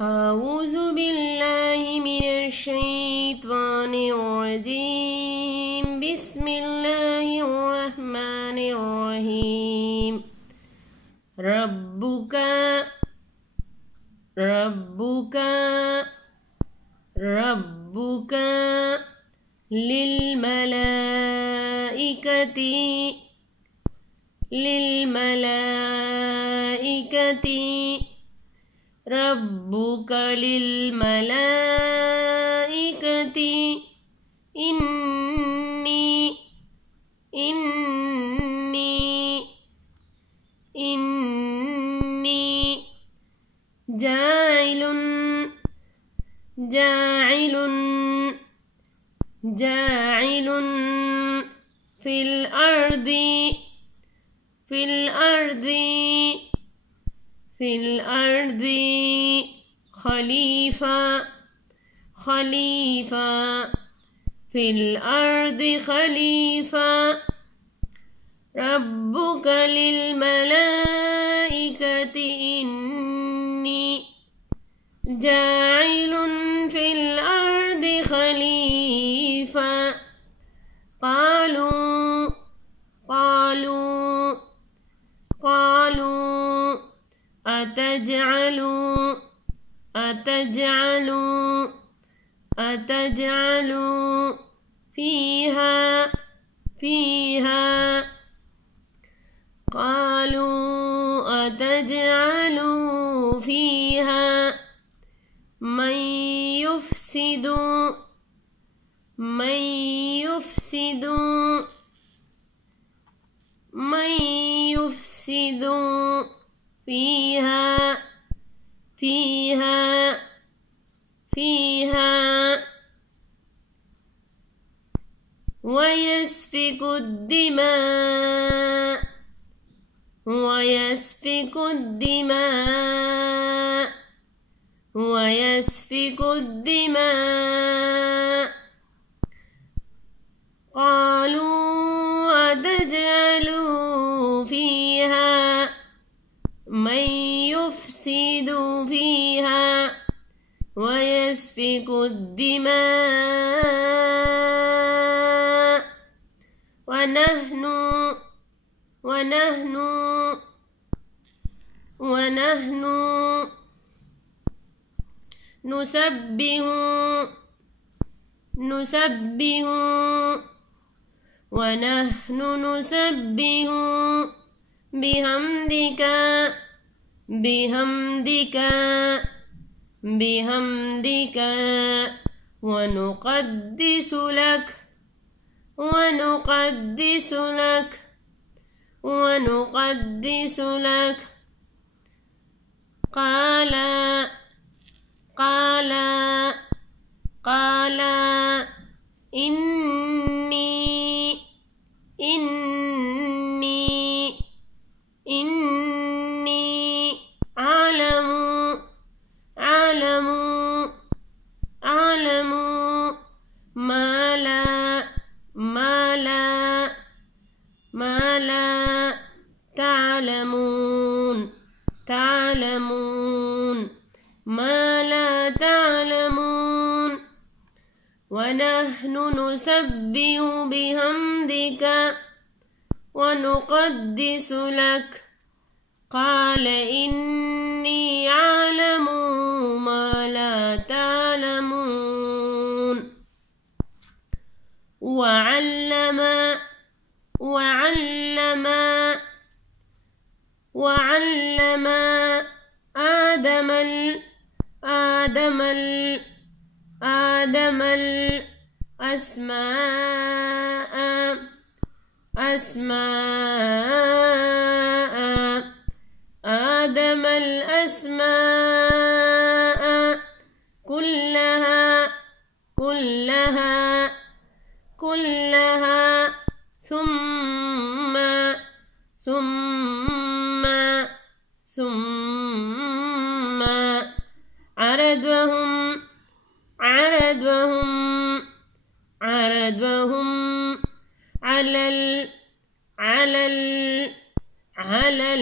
أعوذ بالله من الشيطان الرجيم. بسم الله الرحمن الرحيم. ربك ربك للملائكة إني جاعل في الأرض خليفة. ربك للملائكة إني جاعل في الأرض خليفة. قالوا أتجعل فيها من يفسد فيها ويسفك الدماء. قالوا أتجعل فيها من يفسد فيها ويسفك الدماء ونحن نسبح بحمدك ونقدس لك. قال إني أعلم ما لا تعلمون ونحن نسبح بحمدك ونقدس لك. قال إني أعلم ما لا تعلمون. وعلم آدم الأسماء كلها ثم عرضهم على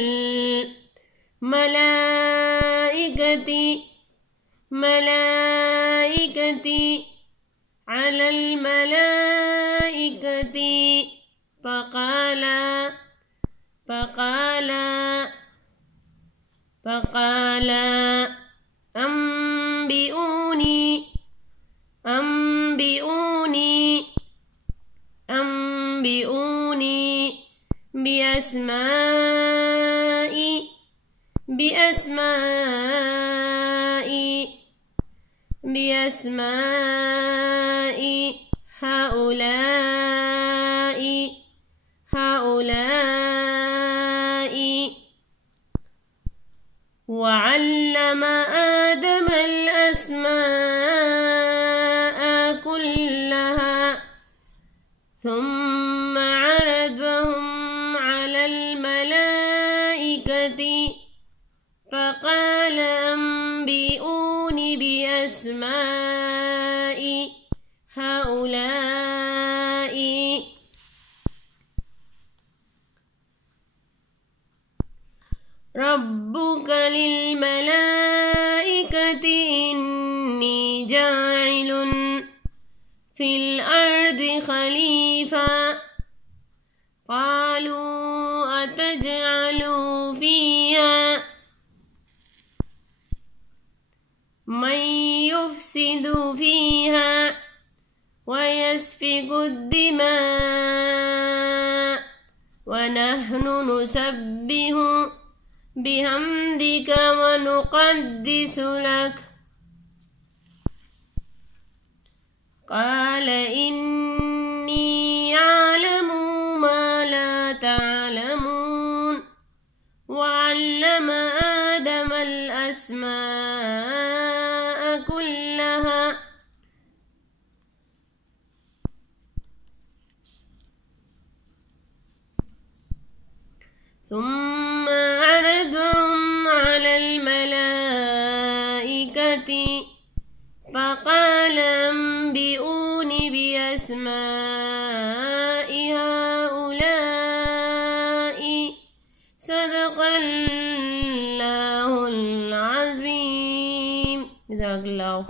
الملائكة ملائكتي على الملائكة فقال أنبئوني بأسماء هؤلاء وعلم آدم الأسماء كلها ثم عرضهم على الملائكة فقال أنبئوني بأسماء هؤلاء. ربك للملائكة إني جاعل في الأرض خليفة قالوا أتجعل فيها من يفسد فيها ويسفك الدماء ونحن نسبح بحمدك ونقدس لك قال إني أعلم ما لا تعلمون وعلم آدم الأسماء كلها ثم عرضهم على الملائكة فقال أنبئوني بأسماء هؤلاء. صدق الله العظيم. جزاك الله خير.